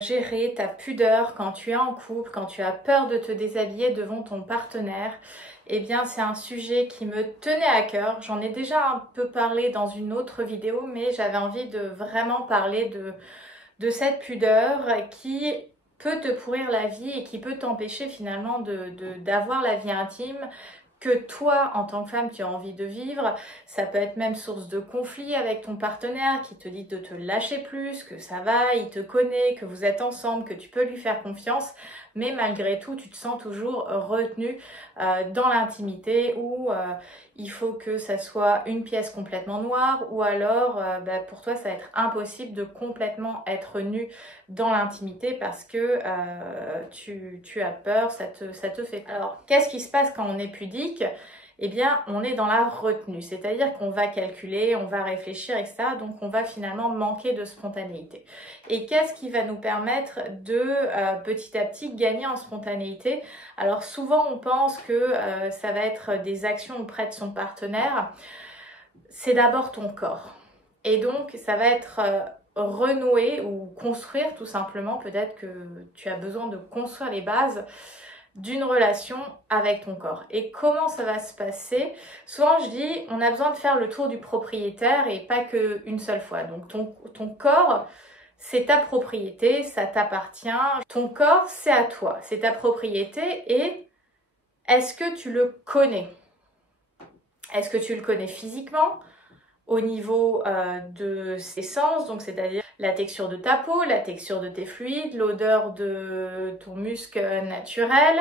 Gérer ta pudeur quand tu es en couple, quand tu as peur de te déshabiller devant ton partenaire, eh bien c'est un sujet qui me tenait à cœur. J'en ai déjà un peu parlé dans une autre vidéo, mais j'avais envie de vraiment parler de cette pudeur qui peut te pourrir la vie et qui peut t'empêcher finalement d'avoir la vie intime que toi, en tant que femme, tu as envie de vivre. Ça peut être même source de conflit avec ton partenaire qui te dit de te lâcher plus, que ça va, il te connaît, que vous êtes ensemble, que tu peux lui faire confiance. Mais malgré tout, tu te sens toujours retenu dans l'intimité où il faut que ça soit une pièce complètement noire ou alors pour toi, ça va être impossible de complètement être nu dans l'intimité parce que tu as peur, ça te fait peur. Alors, qu'est-ce qui se passe quand on est pudique? Eh bien, on est dans la retenue, c'est-à-dire qu'on va calculer, on va réfléchir, etc. Donc, on va finalement manquer de spontanéité. Et qu'est-ce qui va nous permettre de petit à petit gagner en spontanéité? Alors, souvent, on pense que ça va être des actions auprès de son partenaire. C'est d'abord ton corps. Et donc, ça va être renouer ou construire tout simplement. Peut-être que tu as besoin de construire les bases d'une relation avec ton corps. Et comment ça va se passer? Souvent je dis, on a besoin de faire le tour du propriétaire et pas qu'une seule fois. Donc ton corps, c'est ta propriété, ça t'appartient. Ton corps, c'est à toi, c'est ta propriété. Et est-ce que tu le connais? Est-ce que tu le connais physiquement? Au niveau de ses sens, donc c'est-à-dire la texture de ta peau, la texture de tes fluides, l'odeur de ton muscle naturel,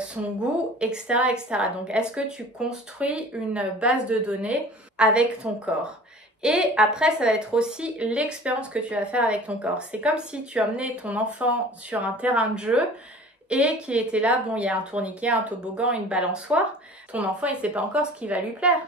son goût, etc., etc. Donc est-ce que tu construis une base de données avec ton corps? Et après, ça va être aussi l'expérience que tu vas faire avec ton corps. C'est comme si tu emmenais ton enfant sur un terrain de jeu et qu'il était là, bon, il y a un tourniquet, un toboggan, une balançoire. Ton enfant, il ne sait pas encore ce qui va lui plaire.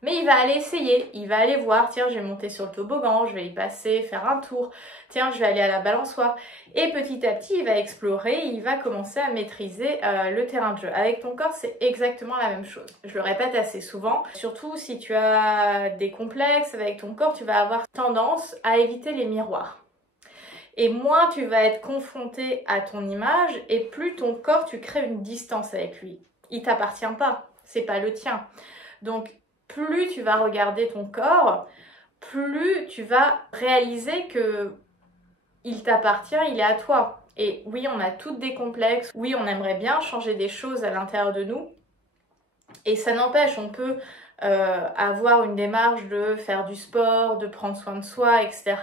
Mais il va aller essayer, il va aller voir, tiens, je vais monter sur le toboggan, je vais y passer, faire un tour, tiens, je vais aller à la balançoire. Et petit à petit, il va explorer, il va commencer à maîtriser le terrain de jeu. Avec ton corps, c'est exactement la même chose. Je le répète assez souvent, surtout si tu as des complexes avec ton corps, tu vas avoir tendance à éviter les miroirs. Et moins tu vas être confronté à ton image, et plus ton corps, tu crées une distance avec lui. Il t'appartient pas, c'est pas le tien. Donc, plus tu vas regarder ton corps, plus tu vas réaliser que il t'appartient, il est à toi. Et oui, on a toutes des complexes, oui, on aimerait bien changer des choses à l'intérieur de nous. Et ça n'empêche, on peut avoir une démarche de faire du sport, de prendre soin de soi, etc.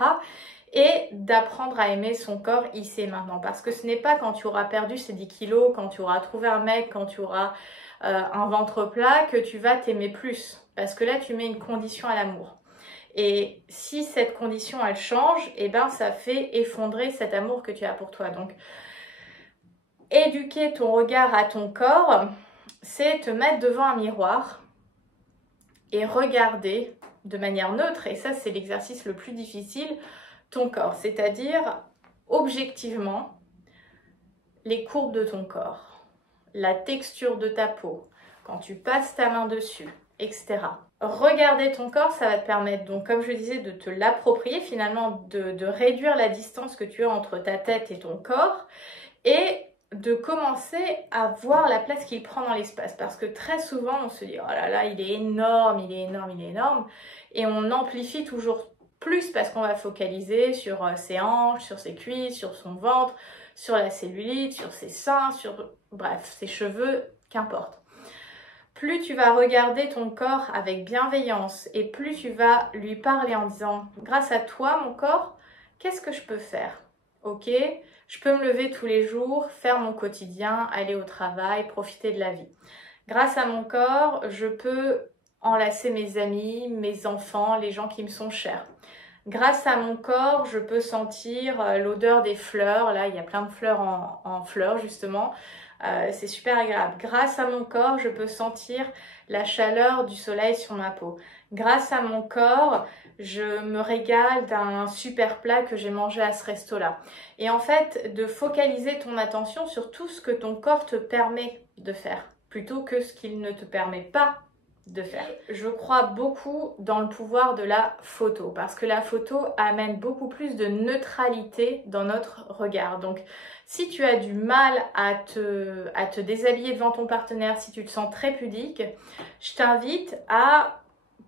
Et d'apprendre à aimer son corps ici et maintenant. Parce que ce n'est pas quand tu auras perdu ces 10 kilos, quand tu auras trouvé un mec, quand tu auras un ventre plat, que tu vas t'aimer plus. Parce que là, tu mets une condition à l'amour. Et si cette condition, elle change, eh ben, ça fait effondrer cet amour que tu as pour toi. Donc, éduquer ton regard à ton corps, c'est te mettre devant un miroir et regarder de manière neutre, et ça, c'est l'exercice le plus difficile, ton corps. C'est-à-dire, objectivement, les courbes de ton corps, la texture de ta peau, quand tu passes ta main dessus, etc. Regarder ton corps, ça va te permettre, donc comme je disais, de te l'approprier, finalement de réduire la distance que tu as entre ta tête et ton corps et de commencer à voir la place qu'il prend dans l'espace. Parce que très souvent, on se dit « Oh là là, il est énorme, il est énorme, il est énorme » et on amplifie toujours plus parce qu'on va focaliser sur ses hanches, sur ses cuisses, sur son ventre, sur la cellulite, sur ses seins, sur bref, ses cheveux, qu'importe. Plus tu vas regarder ton corps avec bienveillance et plus tu vas lui parler en disant « Grâce à toi, mon corps, qu'est-ce que je peux faire? Ok, je peux me lever tous les jours, faire mon quotidien, aller au travail, profiter de la vie. Grâce à mon corps, je peux enlacer mes amis, mes enfants, les gens qui me sont chers. Grâce à mon corps, je peux sentir l'odeur des fleurs. Là, il y a plein de fleurs en fleurs, justement. C'est super agréable. Grâce à mon corps, je peux sentir la chaleur du soleil sur ma peau. Grâce à mon corps, je me régale d'un super plat que j'ai mangé à ce resto-là. Et en fait, de focaliser ton attention sur tout ce que ton corps te permet de faire, plutôt que ce qu'il ne te permet pas de faire. Je crois beaucoup dans le pouvoir de la photo parce que la photo amène beaucoup plus de neutralité dans notre regard. Donc si tu as du mal à te déshabiller devant ton partenaire, si tu te sens très pudique, je t'invite à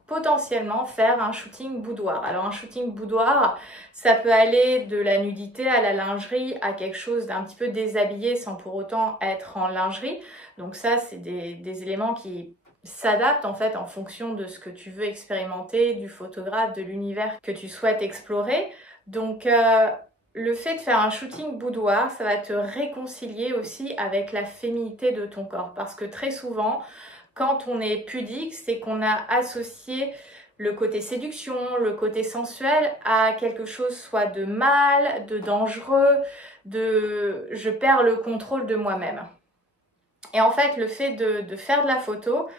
potentiellement faire un shooting boudoir. Alors un shooting boudoir, ça peut aller de la nudité à la lingerie, à quelque chose d'un petit peu déshabillé sans pour autant être en lingerie. Donc ça, c'est des éléments qui s'adaptent en fait en fonction de ce que tu veux expérimenter, du photographe, de l'univers que tu souhaites explorer. Donc le fait de faire un shooting boudoir, ça va te réconcilier aussi avec la féminité de ton corps. Parce que très souvent, quand on est pudique, c'est qu'on a associé le côté séduction, le côté sensuel à quelque chose soit de mal, de dangereux, de je perds le contrôle de moi-même. Et en fait, le fait de faire de la photo,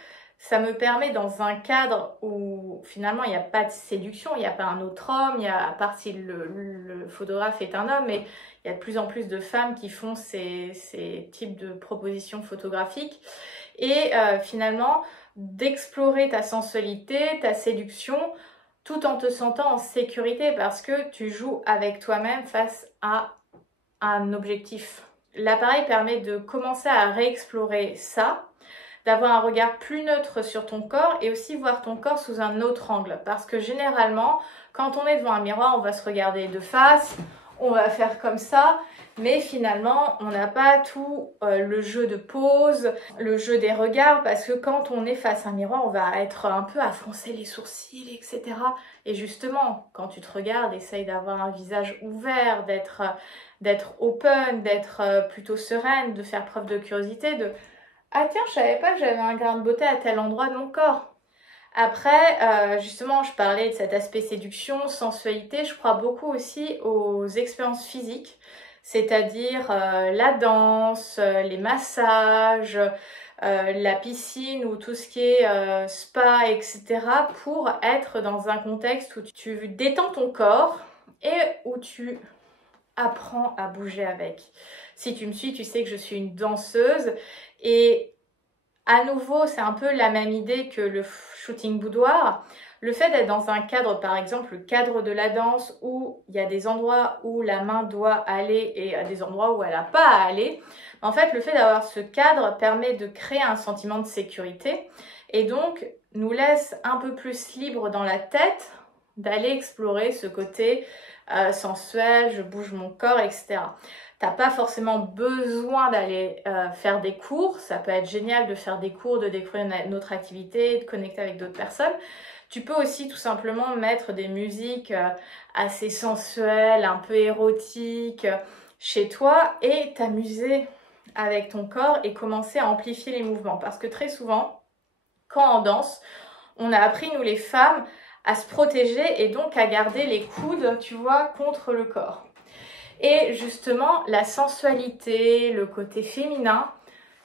ça me permet dans un cadre où finalement il n'y a pas de séduction, il n'y a pas un autre homme, à part si le photographe est un homme, mais il y a de plus en plus de femmes qui font ces types de propositions photographiques. Et finalement, d'explorer ta sensualité, ta séduction, tout en te sentant en sécurité parce que tu joues avec toi-même face à un objectif. L'appareil permet de commencer à réexplorer ça, d'avoir un regard plus neutre sur ton corps et aussi voir ton corps sous un autre angle. Parce que généralement, quand on est devant un miroir, on va se regarder de face, on va faire comme ça, mais finalement, on n'a pas tout le jeu de pose, le jeu des regards, parce que quand on est face à un miroir, on va être un peu à froncer les sourcils, etc. Et justement, quand tu te regardes, essaye d'avoir un visage ouvert, d'être open, d'être plutôt sereine, de faire preuve de curiosité, de « Ah tiens, je savais pas que j'avais un grain de beauté à tel endroit de mon corps ». Après, justement, je parlais de cet aspect séduction, sensualité. Je crois beaucoup aussi aux expériences physiques, c'est-à-dire la danse, les massages, la piscine ou tout ce qui est spa, etc. pour être dans un contexte où tu détends ton corps et où tu apprends à bouger avec. Si tu me suis, tu sais que je suis une danseuse et à nouveau, c'est un peu la même idée que le shooting boudoir. Le fait d'être dans un cadre, par exemple le cadre de la danse, où il y a des endroits où la main doit aller et des endroits où elle n'a pas à aller, en fait, le fait d'avoir ce cadre permet de créer un sentiment de sécurité et donc nous laisse un peu plus libre dans la tête d'aller explorer ce côté sensuel, je bouge mon corps, etc. T'as pas forcément besoin d'aller faire des cours. Ça peut être génial de faire des cours, de découvrir une autre activité, de connecter avec d'autres personnes. Tu peux aussi tout simplement mettre des musiques assez sensuelles, un peu érotiques chez toi et t'amuser avec ton corps et commencer à amplifier les mouvements. Parce que très souvent, quand on danse, on a appris, nous les femmes, à se protéger et donc à garder les coudes, tu vois, contre le corps. Et justement, la sensualité, le côté féminin,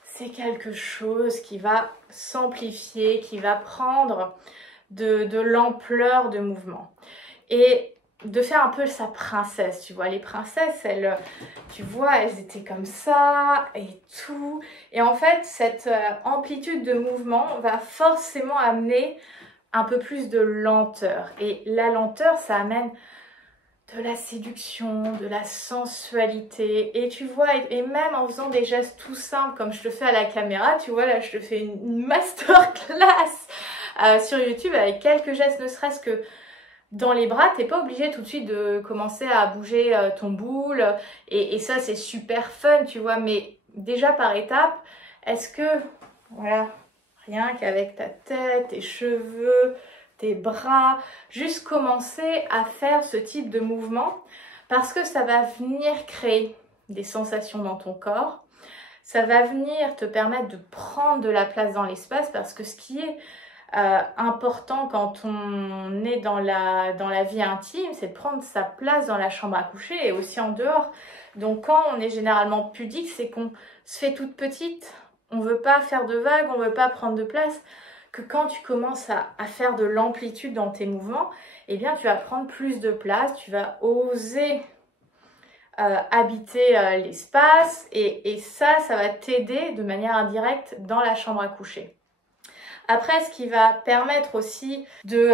c'est quelque chose qui va s'amplifier, qui va prendre de l'ampleur de mouvement. Et de faire un peu sa princesse, tu vois. Les princesses, elles, tu vois, elles étaient comme ça et tout. Et en fait, cette amplitude de mouvement va forcément amener un peu plus de lenteur. Et la lenteur, ça amène de la séduction, de la sensualité. Et tu vois, et même en faisant des gestes tout simples comme je le fais à la caméra, tu vois, là je te fais une masterclass sur YouTube avec quelques gestes, ne serait-ce que dans les bras, t'es pas obligé tout de suite de commencer à bouger ton boule. Et ça, c'est super fun, tu vois, mais déjà par étapes, est-ce que, voilà, rien qu'avec ta tête, tes cheveux, tes bras, juste commencer à faire ce type de mouvement parce que ça va venir créer des sensations dans ton corps. Ça va venir te permettre de prendre de la place dans l'espace parce que ce qui est important quand on est dans la vie intime, c'est de prendre sa place dans la chambre à coucher et aussi en dehors. Donc quand on est généralement pudique, c'est qu'on se fait toute petite, on veut pas faire de vagues, on veut pas prendre de place. Que quand tu commences à faire de l'amplitude dans tes mouvements, eh bien tu vas prendre plus de place, tu vas oser habiter l'espace et ça va t'aider de manière indirecte dans la chambre à coucher. Après, ce qui va permettre aussi de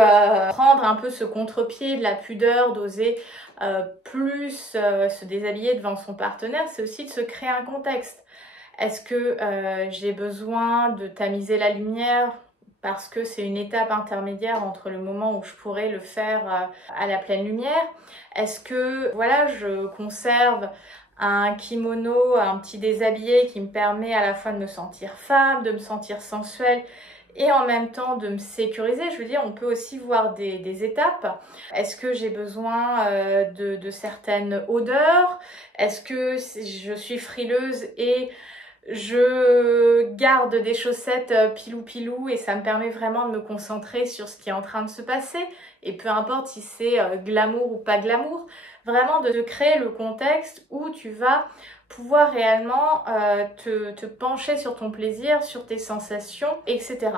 prendre un peu ce contre-pied de la pudeur, d'oser plus se déshabiller devant son partenaire, c'est aussi de se créer un contexte. Est-ce que j'ai besoin de tamiser la lumière parce que c'est une étape intermédiaire entre le moment où je pourrais le faire à la pleine lumière? Est-ce que voilà, je conserve un kimono, un petit déshabillé qui me permet à la fois de me sentir femme, de me sentir sensuelle et en même temps de me sécuriser? Je veux dire, on peut aussi voir des étapes. Est-ce que j'ai besoin de certaines odeurs? Est-ce que je suis frileuse et je garde des chaussettes pilou-pilou et ça me permet vraiment de me concentrer sur ce qui est en train de se passer? Et peu importe si c'est glamour ou pas glamour, vraiment de créer le contexte où tu vas pouvoir réellement te pencher sur ton plaisir, sur tes sensations, etc.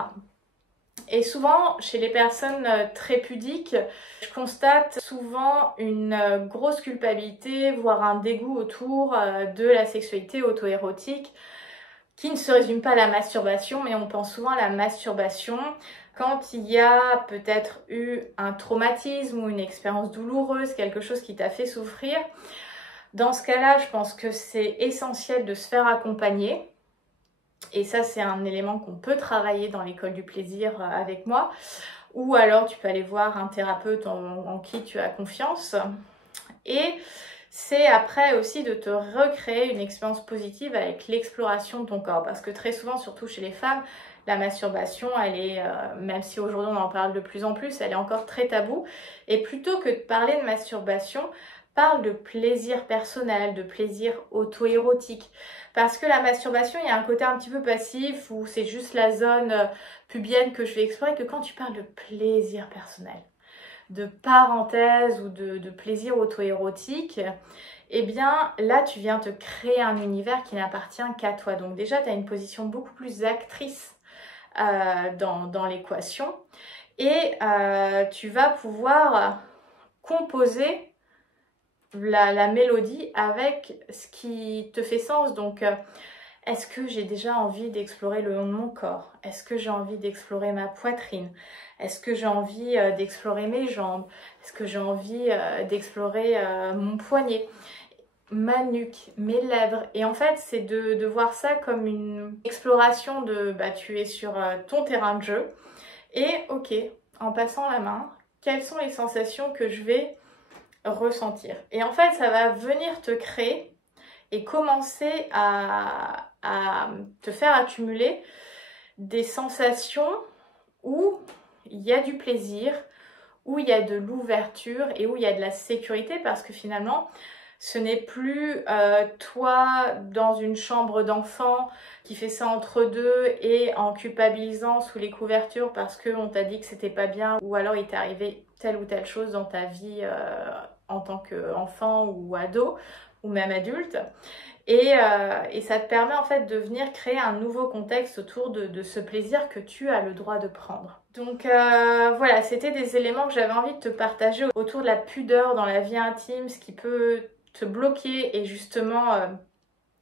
Et souvent, chez les personnes très pudiques, je constate souvent une grosse culpabilité, voire un dégoût autour de la sexualité auto-érotique, qui ne se résume pas à la masturbation, mais on pense souvent à la masturbation quand il y a peut-être eu un traumatisme ou une expérience douloureuse, quelque chose qui t'a fait souffrir. Dans ce cas-là, je pense que c'est essentiel de se faire accompagner. Et ça, c'est un élément qu'on peut travailler dans l'école du plaisir avec moi. Ou alors, tu peux aller voir un thérapeute en qui tu as confiance. Et c'est après aussi de te recréer une expérience positive avec l'exploration de ton corps. Parce que très souvent, surtout chez les femmes, la masturbation, elle est, même si aujourd'hui on en parle de plus en plus, elle est encore très taboue. Et plutôt que de parler de masturbation, parle de plaisir personnel, de plaisir auto-érotique. Parce que la masturbation, il y a un côté un petit peu passif où c'est juste la zone pubienne que je vais explorer, que quand tu parles de plaisir personnel, de parenthèse ou de plaisir auto-érotique, eh bien là tu viens te créer un univers qui n'appartient qu'à toi. Donc déjà tu as une position beaucoup plus actrice dans l'équation et tu vas pouvoir composer la mélodie avec ce qui te fait sens. Donc est-ce que j'ai déjà envie d'explorer le long de mon corps? Est-ce que j'ai envie d'explorer ma poitrine? Est-ce que j'ai envie d'explorer mes jambes? Est-ce que j'ai envie d'explorer mon poignet, ma nuque, mes lèvres? Et en fait, c'est de voir ça comme une exploration de tu es sur ton terrain de jeu. Et ok, en passant la main, quelles sont les sensations que je vais ressentir? Et en fait, ça va venir te créer et commencer à te faire accumuler des sensations où il y a du plaisir, où il y a de l'ouverture et où il y a de la sécurité, parce que finalement ce n'est plus toi dans une chambre d'enfant qui fait ça entre deux et en culpabilisant sous les couvertures parce qu'on t'a dit que c'était pas bien ou alors il t'est arrivé telle ou telle chose dans ta vie en tant qu'enfant ou ado ou même adulte. Et ça te permet en fait de venir créer un nouveau contexte autour de ce plaisir que tu as le droit de prendre. Donc voilà, c'était des éléments que j'avais envie de te partager autour de la pudeur dans la vie intime, ce qui peut te bloquer et justement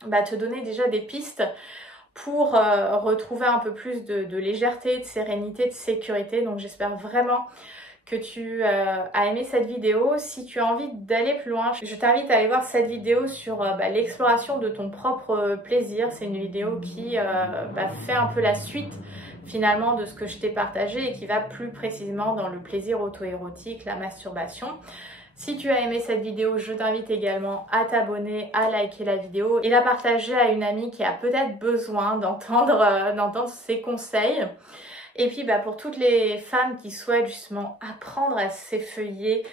te donner déjà des pistes pour retrouver un peu plus de légèreté, de sérénité, de sécurité. Donc j'espère vraiment que tu as aimé cette vidéo. Si tu as envie d'aller plus loin, je t'invite à aller voir cette vidéo sur l'exploration de ton propre plaisir. C'est une vidéo qui fait un peu la suite finalement de ce que je t'ai partagé et qui va plus précisément dans le plaisir auto-érotique, la masturbation. Si tu as aimé cette vidéo, je t'invite également à t'abonner, à liker la vidéo et la partager à une amie qui a peut-être besoin d'entendre ces conseils. Et puis pour toutes les femmes qui souhaitent justement apprendre à s'effeuiller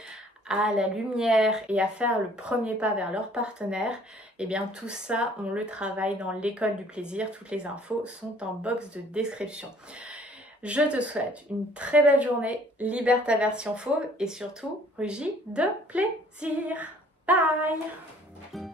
à la lumière et à faire le premier pas vers leur partenaire, et bien tout ça, on le travaille dans l'école du plaisir. Toutes les infos sont en box de description. Je te souhaite une très belle journée, libère ta version fauve et surtout, rugis de plaisir. Bye!